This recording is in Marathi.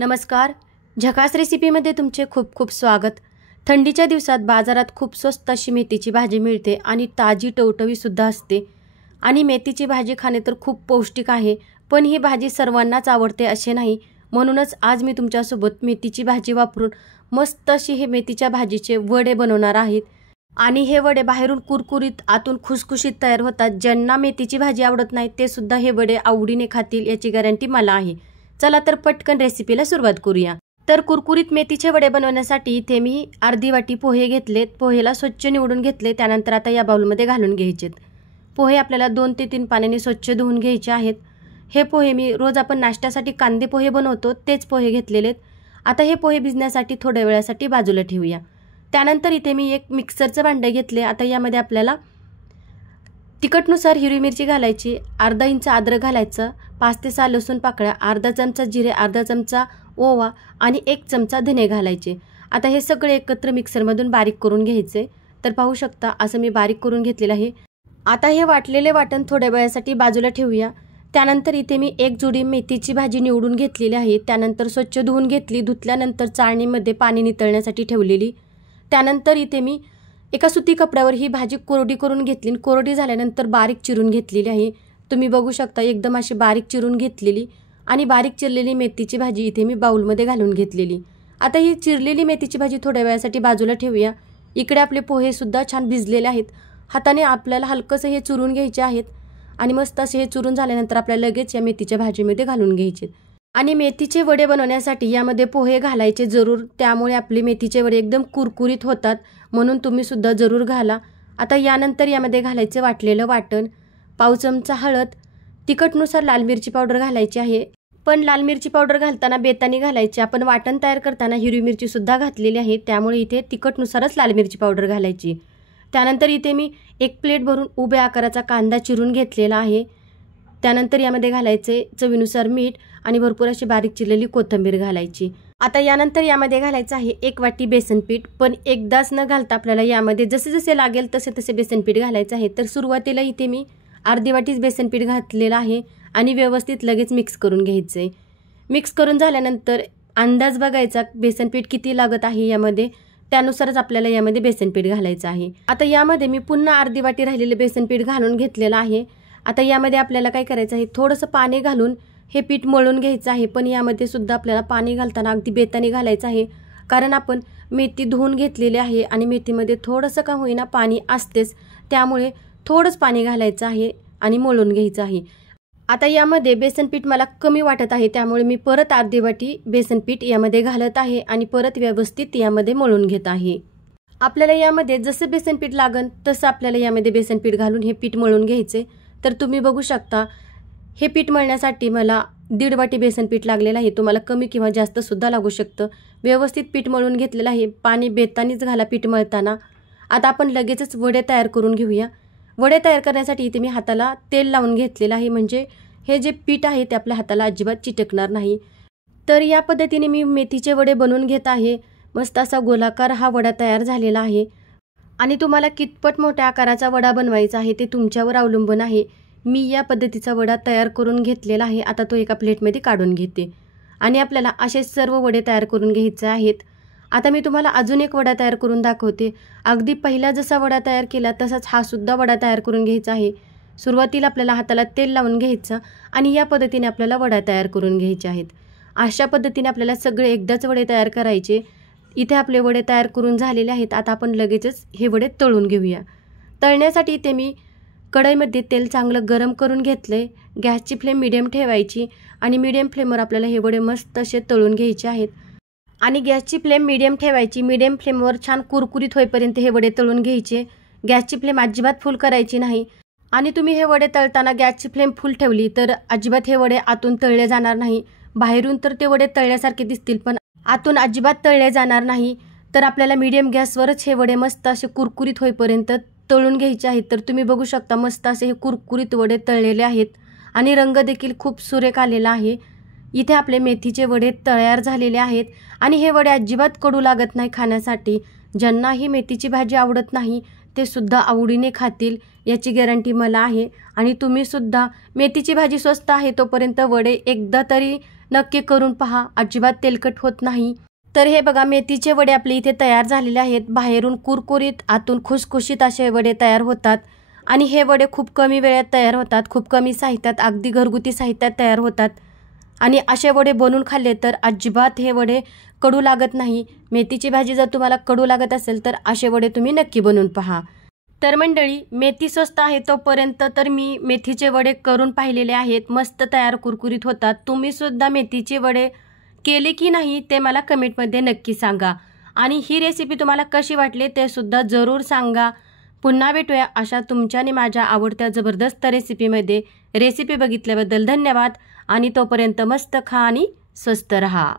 नमस्कार. झकास रेसिपीमध्ये तुमचे खूप खूप स्वागत. थंडीच्या दिवसात बाजारात खूप स्वस्त अशी मेथीची भाजी मिळते आणि ताजी टवटवीसुद्धा असते. आणि मेथीची भाजी खाणे तर खूप पौष्टिक आहे, पण ही भाजी सर्वांनाच आवडते असे नाही. म्हणूनच आज मी तुमच्यासोबत मेथीची भाजी वापरून मस्त अशी हे मेथीच्या भाजीचे वडे बनवणार आहेत. आणि हे वडे बाहेरून कुरकुरीत आतून खुसखुशीत तयार होतात. ज्यांना मेथीची भाजी आवडत नाही ते सुद्धा हे वडे आवडीने खातील याची गॅरंटी मला आहे. चला तर पटकन रेसिपीला सुरुवात करूया. तर कुरकुरीत मेथीचे वडे बनवण्यासाठी इथे मी अर्धी वाटी पोहे घेतलेत. पोहेला स्वच्छ निवडून घेतले. त्यानंतर आता या बाउलमध्ये घालून घ्यायचेत. पोहे आपल्याला 2 ते 3 पाण्याने स्वच्छ धुवून घ्यायचे आहेत. हे पोहे मी रोज आपण नाश्त्यासाठी कांदे पोहे बनवतो तेच पोहे घेतलेलेत. आता हे पोहे भिजण्यासाठी थोड्या वेळासाठी बाजूला ठेवूया. त्यानंतर इथे मी एक मिक्सरचं भांडं घेतले. आता यामध्ये आपल्याला तिखटनुसार हिरवी मिरची घालायची, अर्धा इंच अद्रक घालायचं, 5 ते 6 लसूण पाकळ्या, अर्धा चमचा जिरे, अर्धा चमचा ओवा आणि 1 चमचा धने घालायचे. आता हे सगळे एकत्र मिक्सरमधून बारीक करून घ्यायचे. तर पाहू शकता असं मी बारीक करून घेतलेलं आहे. आता हे वाटलेले वाटण थोड्या वेळासाठी बाजूला ठेवूया. त्यानंतर इथे मी एक जुडी मेथीची भाजी निवडून घेतलेली आहे. त्यानंतर स्वच्छ धुवून घेतली. धुतल्यानंतर चाळणीमध्ये पाणी नितळण्यासाठी ठेवलेली. त्यानंतर इथे मी एका सुती कपड्यावर ही भाजी कोरडी करून घेतली. कोरडी झाल्यानंतर बारीक चिरून घेतलेली आहे. तुम्ही बघू शकता एकदम अशी बारीक चिरून घेतलेली आणि बारीक चिरलेली मेथीची भाजी इथे मी बाउलमध्ये घालून घेतलेली. आता ही चिरलेली मेथीची भाजी थोड्या वेळासाठी बाजूला ठेवूया. इकडे आपले पोहेसुद्धा छान भिजलेले आहेत. हाताने आपल्याला हलकंसं हे चुरून घ्यायचे आहेत आणि मस्त असे हे चुरून झाल्यानंतर आपल्याला लगेच या मेथीच्या भाजीमध्ये घालून घ्यायचे. आणि मेथीचे वडे बनवण्यासाठी यामध्ये पोहे घालायचे जरूर. त्यामुळे आपले मेथीचे वडे एकदम कुरकुरीत होतात. म्हणून तुम्ही सुद्धा जरूर घाला. आता यानंतर यामध्ये घालायचे वाटलेलं वाटण, पाव चमचा हळद, तिखटनुसार लाल मिरची पावडर घालायची आहे. पण लाल मिरची पावडर घालताना बेताने घालायची. आपण वाटण तयार करताना हिरवी मिरची सुद्धा घातलेली आहे. त्यामुळे इथे तिखटनुसारच लाल मिरची पावडर घालायची. त्यानंतर इथे मी 1 प्लेट भरून उभ्या आकाराचा कांदा चिरून घेतलेला आहे. त्यानंतर यामध्ये घालायचे चवीनुसार मीठ आणि भरपूर अशी बारीक चिरलेली कोथिंबीर घालायची. आता यानंतर यामध्ये घालायचं आहे 1 वाटी बेसन पीठ. पण एकदाच न घालता आपल्याला यामध्ये जसे जसे लागेल तसे तसे बेसन पीठ घालायचं आहे. तर सुरुवातीला इथे मी अर्धी वाटीच बेसन पीठ घातलेलं आहे आणि व्यवस्थित लगेच मिक्स करून घ्यायचं आहे. मिक्स करून झाल्यानंतर अंदाज बघायचा बेसन पीठ किती लागत आहे यामध्ये, त्यानुसारच आपल्याला यामध्ये बेसन पीठ घालायचं आहे. आता यामध्ये मी पुन्हा अर्धी वाटी राहिलेले बेसन पीठ घालून घेतलेलं आहे. आता यामध्ये आपल्याला काय करायचं आहे, थोडंसं पाणी घालून हे पीठ मळून घ्यायचं आहे. पण यामध्ये सुद्धा आपल्याला पाणी घालताना अगदी बेताने घालायचं आहे. कारण आपण मेथी धुवून घेतलेली आहे आणि मेथीमध्ये थोडंसं का होईना पाणी असतेच. त्यामुळे थोडंच पाणी घालायचं आहे आणि मळून घ्यायचं आहे. आता यामध्ये बेसन पीठ मला कमी वाटत आहे. त्यामुळे मी परत अर्धी वाटी बेसन पीठ यामध्ये घालत आहे आणि परत व्यवस्थित यामध्ये मळून घेत आहे. आपल्याला यामध्ये जसं बेसन पीठ लागन तसं आपल्याला यामध्ये बेसन पीठ घालून हे पीठ मळून घ्यायचे. तर तुम्ही बघू शकता हे पीठ मळण्यासाठी मला 1.5 वाटी बेसन पीठ लागलेलं आहे. तुम्हाला कमी किंवा जास्त सुद्धा लागू शकतं. व्यवस्थित पीठ मळून घेतलेलं आहे. पाणी बेतानीच घाला पीठ मळताना. आता आपण लगेचच वडे तयार करून घेऊया. वडे तयार करण्यासाठी इथे मी हाताला तेल लावून घेतलेलं आहे. म्हणजे हे जे पीठ आहे ते आपल्या हाताला अजिबात चिटकणार नाही. तर या पद्धतीने मी मेथीचे वडे बनवून घेत आहे. मस्त असा गोलाकार हा वडा तयार झालेला आहे. आणि तुम्हाला कितपत मोठ्या आकाराचा वडा बनवायचा आहे ते तुमच्यावर अवलंबून आहे. मी या पद्धतीचा वडा तयार करून घेतलेला आहे. आता तो एका प्लेटमध्ये काढून घेते. आणि आपल्याला असे सर्व वडे तयार करून घ्यायचे आहेत. आता मी तुम्हाला अजून एक वडा तयार करून दाखवते. अगदी पहिला जसा वडा तयार केला तसाच हा सुद्धा वडा तयार करून घ्यायचा आहे. सुरुवातीला आपल्याला हाताला तेल लावून घ्यायचं आणि या पद्धतीने आपल्याला वडा तयार करून घ्यायचे आहेत. अशा पद्धतीने आपल्याला सगळे एकदाच वडे तयार करायचे. इथे आपले वडे तयार करून झालेले आहेत. आता आपण लगेचच हे वडे तळून घेऊया. तळण्यासाठी इथे मी कढईमध्ये तेल चांगलं गरम करून घेतले. गॅसची फ्लेम मीडियम ठेवायची आणि मीडियम फ्लेमवर आपल्याला हे वडे मस्त असे तळून घ्यायचे आहेत. आणि गॅसची फ्लेम मीडियम ठेवायची. मीडियम फ्लेमवर छान कुरकुरीत होईपर्यंत हे वडे तळून घ्यायचे. गॅसची फ्लेम अजिबात फुल करायची नाही. आणि तुम्ही हे वडे तळताना गॅसची फ्लेम फुल ठेवली तर अजिबात हे वडे आतून तळले जाणार नाही. बाहेरून तर ते वडे तळल्यासारखे दिसतील पण आतून अजिबात तळले जाणार नाही. तर आपल्याला मीडियम गॅसवरच हे वडे मस्त असे कुरकुरीत होईपर्यंत तळून घ्यायचे आहेत. तर तुम्ही बघू शकता मस्त असे हे कुरकुरीत वडे तळलेले आहेत आणि रंग देखील खूप सुरेख आलेला आहे. इथे आपले मेथीचे वडे तयार झालेले आहेत आणि हे वडे अजिबात कडू लागत नाही खाण्यासाठी. ज्यांनाही मेथीची भाजी आवडत नाही ते सुद्धा आवडीने खातील याची गॅरंटी मला आहे. आणि तुम्ही सुद्धा मेथीची भाजी स्वस्त आहे तोपर्यंत वडे एकदा तरी नक्की करून पहा, अजिबात तेलकट होत नाही। तर हे बघा, मेथीचे वडे आपले इथे तयार झालेले आहेत। बाहेरून कुरकुरीत, आतून खुसखुशीत असे वडे तयार होतात आणि हे वडे खूप कमी वेळात तयार होतात, खूप कमी साहित्यात, अगदी घरगुती साहित्यात तयार होतात आणि असे वडे बनवून खाल्ले तर अजिबात हे वडे कडू लागत नाही। मेथीची भाजी जर तुम्हाला कडू लागत असेल तर असे वडे तुम्ही नक्की बनवून पहा। तर मंडळी, मेथी स्वस्त आहे तोपर्यंत तर मी मेथीचे वडे करून पाहिलेले आहेत, मस्त तयार कुरकुरीत होतात। तुम्ही सुद्धा मेथीचे वडे केले की नाही ते मला कमेंटमध्ये नक्की सांगा आणि ही रेसिपी तुम्हाला कशी वाटली ते सुद्धा जरूर सांगा। पुन्हा भेटूया अशा तुमच्या आणि माझ्या आवडत्या जबरदस्त रेसिपीमध्ये। रेसिपी बघितल्याबद्दल धन्यवाद आणि तोपर्यंत मस्त खा आणि स्वस्त रहा।